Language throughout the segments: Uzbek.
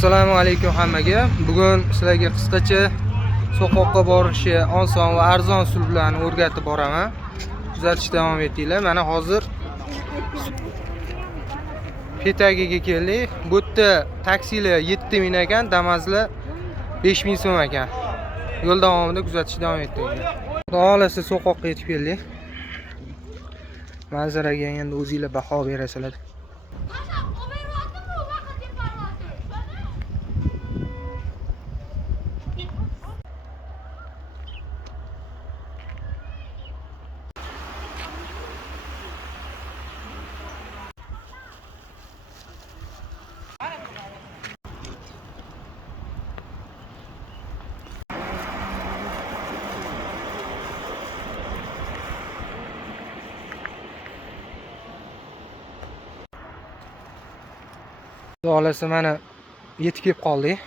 Assalomu alaykum hammaga. Bugun sizlarga qisqacha so'qoqqa borishni oson va arzon usul bilan o'rgatib boraman. Kuzatishda davom etinglar. Mana hozir Petagiga keldik. Bu yerda taksilar 7000 ekan, Damazlar 5000 so'm ekan. Yo'l davomida kuzatishda davom etinglar. Xudo xolasa so'qoqqa yetib keldik. Manzaraga endi o'zingizlar baho berasizlar. Xudo xolasa mana yetib kelib qoldik.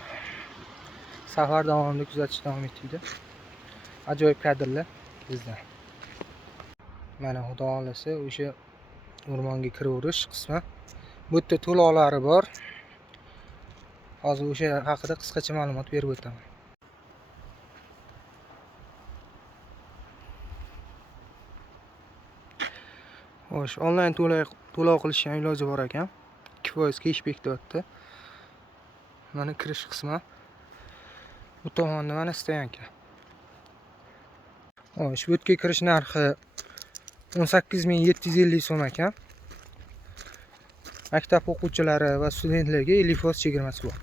Safar davomida kuzatish davom etdi. Ajoyib kadrlar bizda. Mana xudo xolasa o'sha o'rmonga kiraverish qismi. Bu yerda to'loqlari bor. Hozir o'sha haqida qisqacha ma'lumot berib o'taman. Xo'sh, onlayn to'lov qilish ham iloji bor ekan. 2% cashback deyapti. Mana kirish qismi. Bu tomonda mana istagan ekan. Xo'sh, bu yerga kirish narxi 18750 so'm ekan. Maktab o'quvchilari va studentlarga 50% chegirmasi bor.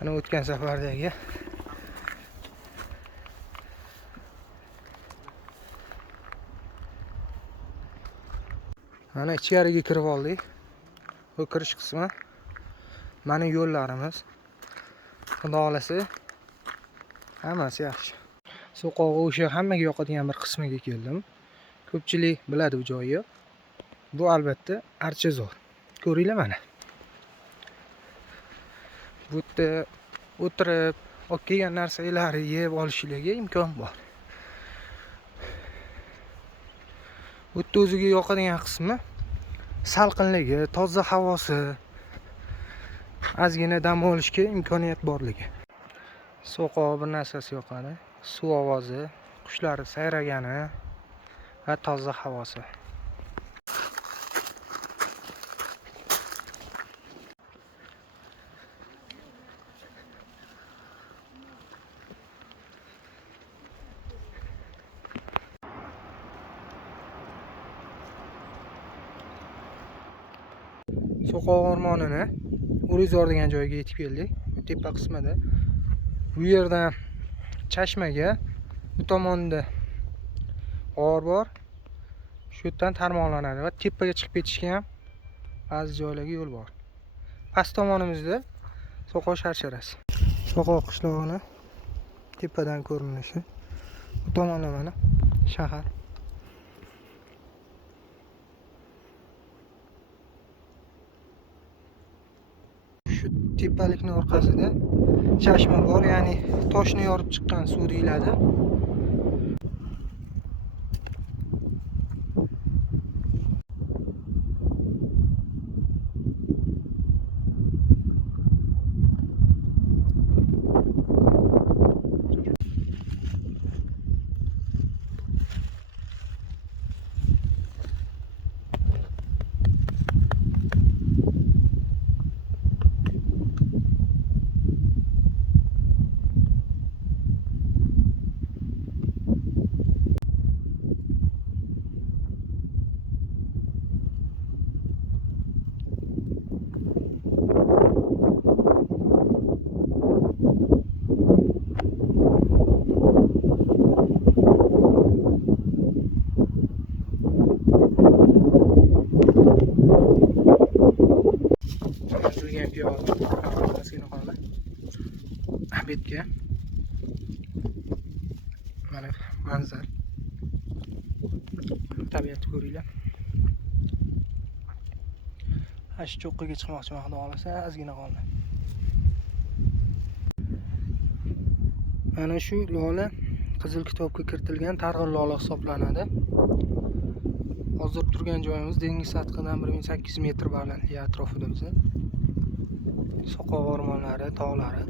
Ana o'tgan safardagi mana ichkariga kirib oldik. Bu kirish qismi. Mana yo'llarimiz. Xudo xolasa hammasi yaxshi. So'qoqqa o'sha hammaga yoqadigan bir qismiga keldim. Ko'pchilik biladi bu joyni. Bu albatta Archazor. Ko'ringlar mana. Bu yerda o'tirib, olib kelgan narsalarni yeb olishlarga imkon bor. Bu yerda o'ziga yoqadigan qismi salqinligi, toza havosi, ozgina dam olishga imkoniyat borligi. So'qoq bir narsasi yoqadi. Suv ovozi, qushlar sayragani va toza havosi. So'qoq o'rmonini Urizor degan joyga yetib keldik. Tepa qismida. Bu yerdan Chashmaga, bu tomonda g'or bor. Shu yerdan tarmoqlanadi va tepaga chiqib ketishga ham ba'zi joylarga yo'l bor. Past tomonimizda So'qoq sharsharasi. So'qoq qishlog'ini tepadan ko'rinishi. Bu tomonda mana shahar. Shu tepalikning orqasida chashma bor, ya'ni toshni yorib chiqqan suv deyiladi. Betga mana manzar, tabiatni ko'ringlar. Shu cho'qqiga chiqmoqchiman, xudo xolasa, ozgina qoldi. Mana shu lola Qizil kitobga kiritilgan targ'il lola hisoblanadi. Hozir turgan joyimiz dengiz sathidan 1800 metr balandlik atrofida biza. Soqov o'rmonlari, tog'lari.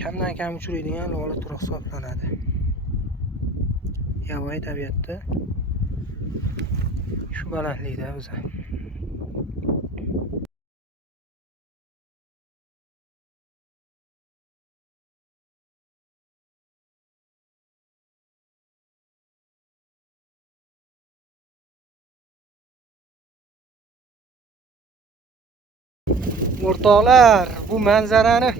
Kamdan kam uchraydigan lola turi hisoblanadi. Yovvoyi tabiatda shu balandlikda biza. O'rtoqlar, bu manzarani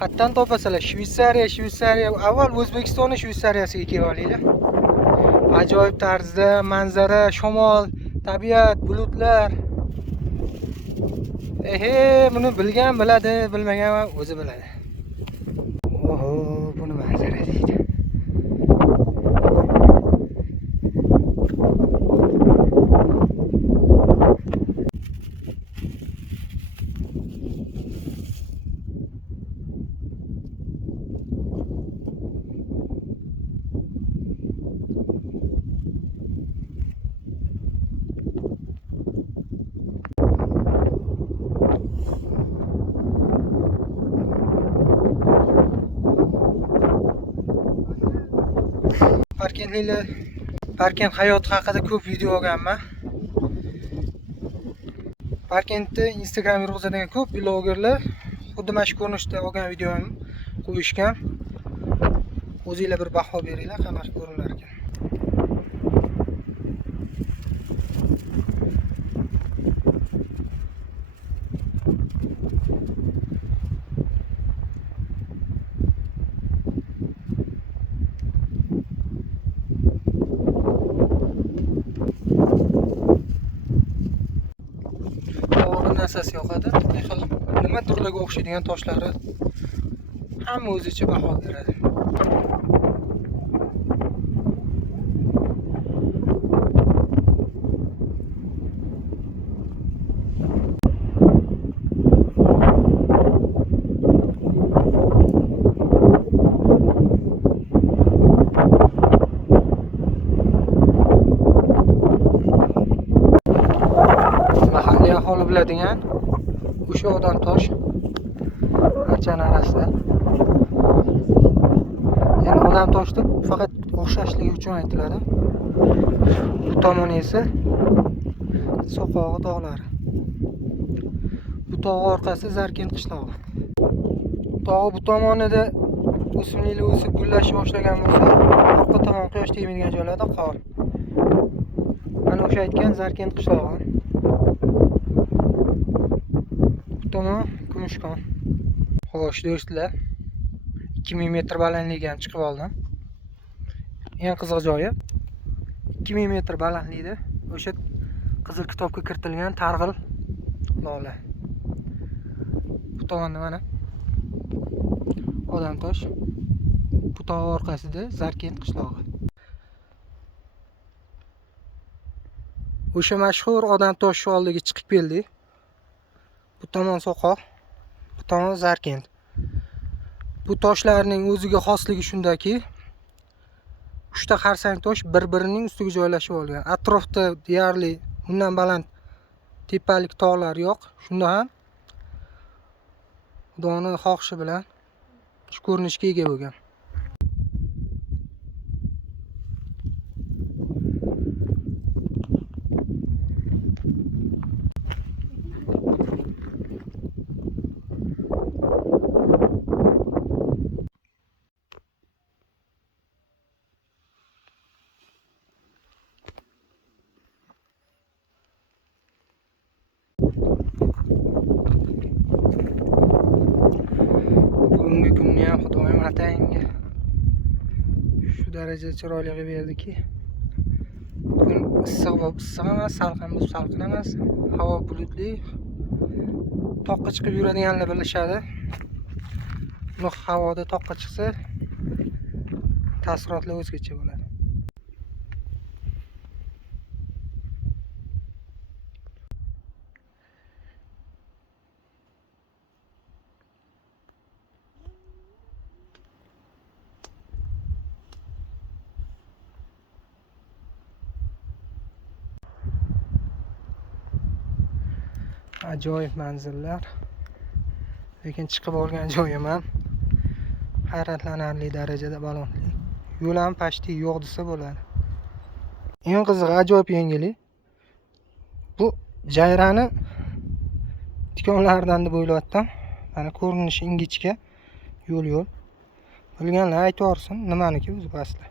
qayerdan topasalar? Shveysariya. Avval O'zbekistonning Shveysariyasiga kelib olinglar. Ajoyib tarzda manzara, shamol, tabiat, bulutlar. Buni bilgan biladi, bilmagan o'zi biladi. Oho, buni manzara deydi. Parkent hayoti haqida ko'p video olganman. Parkentni Instagram yurg'izadigan ko'p blogerlar xuddi mana shu ko'rinishda olgan videoyimni qo'yishgan. O'zingizlar bir baho beringlar, qanaqa ko'rinar ekan. Narsasi yoqadi. Nima turlarga o'xshaydigan toshlari hamma o'zicha baho beradi. Mahalliy aholi biladigan o'sha odam tosh archani arasida. Ya'ni odam tosh deb faqat o'xshashligi uchun aytiladi. Bu tomoni esa Soqog'i tog'lari. Bu tog' orqasi Zarkent qishlog'i. Tog' bu tomonida o'simliklar o'sib gullashni boshlagan bo'lsa, orqa tomon quyosh tegmaydigan joylarda qor. Mana o'sha aytgan Zarkent qishlog'i. Tomon Kumushkon. Xo'sh, do'stlar, 2000 metr balandlikka ham chiqib oldim. Eng qiziq joyi 2000 metr balandlikda o'sha qizil kitobga kiritilgan Targ'il lola. Bu tomonda mana Odamtosh, bu tog' orqasida Zarkent qishlog'i. O'sha mashhur Odamtosh oldiga chiqib keldik. Bu tomon Soqoq, bu tomon Zarkent. Bu toshlarning o'ziga xosligi shundaki, 3 ta xarsang tosh bir-birining ustiga joylashib olgan. Atrofda deyarli bundan baland tepalik tog'lar yo'q. Shunda ham Xudoning xohishi bilan shu ko'rinishga ega bo'lgan. Bugungi kunni ham Xudoyim atayinga shu darajada chiroyli qilib berdiki, kun issiq bo'lib issiq emas, salqin bo'lib salqin emas, havo bulutli. Toqqa chiqib yuradiganlar bilishadi. Bu havoda toqqa chiqsa taassurotlar o'zgacha bo'ladi. Ajoyib manzillar. Lekin chiqib olgan joyim ham hayratlanarli darajada balandlik. Yo'l ham pashti yo'q desa bo'ladi. Eng qizig'i ajoyib yangilik. Bu jayrani tikonlaridan deb o'ylayaptim. Mana ko'rinishi ingichka yo'l. Bilganlar aytib o'rsin, nimaniki o'zi asli.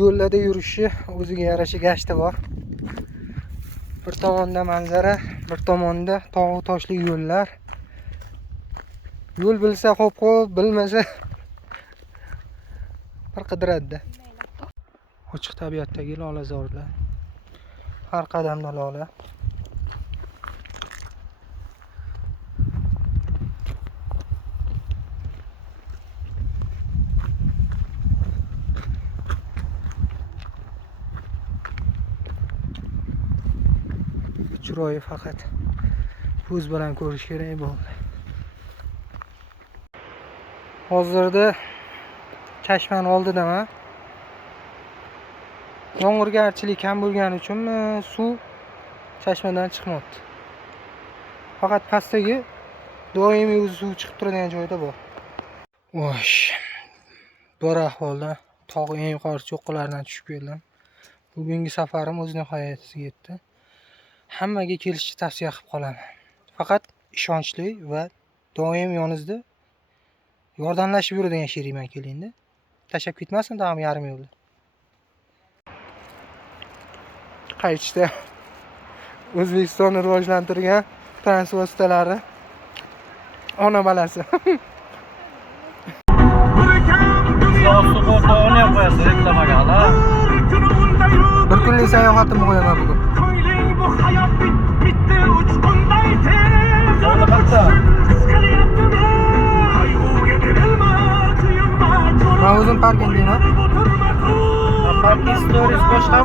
Yo'llarda yurishi o'ziga yarasha gashti bor. Bir tomonda manzara, bir tomonda tog' toshli yo'llar. Yo'l bilsa xo'p, bilmasa bir qidiradi. Ochiq tabiatdagi lolazorlar. Har qadamda lola. Chiroyi faqat ko'z bilan ko'rish kerak bo'ldi. Hozirda Chashmani oldidaman. Yomg'irgarchilik kam bo'lgani uchunmi suv chashmadan chiqmoqda. Faqat pastdagi doimiy suv chiqib turadigan joyda bor. Vosh. Bor ahvolda tog' eng yuqori cho'qqilaridan tushib keldim. Bugungi safarim o'z nihoyasiga yetdi. Hammaga kelishni tavsiya qilib qolaman. Faqat ishonchli va doim yoningizda yordamlashib yuradigan sherikman kelingda. Tashlab ketmasin tag'am yarim yo'lda. Qaytishda O'zbekistonni rivojlantirgan transport vositalari ona balasi. Bir kunlik sayohatimni qo'yaman bugun. Ben o'zim parkingdayman. Parking stories boshqa